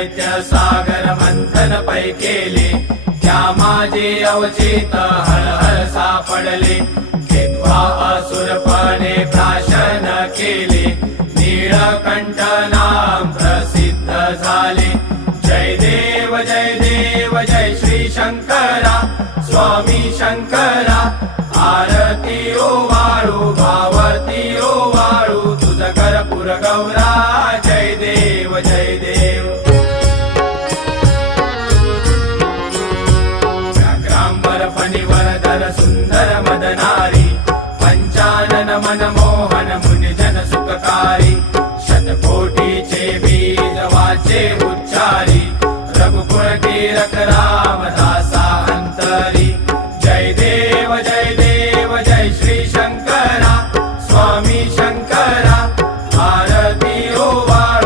दैत्य सागर मंथन पै केले, त्या माझे अवचित हळहळ सापडले. घेतवा असुरपणे प्राशन केले, नीळकंठ नाम प्रसिद्ध झाले. जय देव जय देव जय श्री शंकरा, स्वामी शंकरा. आरती ओवाळू भावती ओवाळू, तुझ कर्पूर गौरा. जय देव जय देव. व्याघ्रांबर फणीवरधर सुंदर मदनारी, पंचानन मनमोहन मुनिजन सुखकारी. शतकोटीचे बीज वाचे उच्चारी, रघुकुळ कीरक रामदास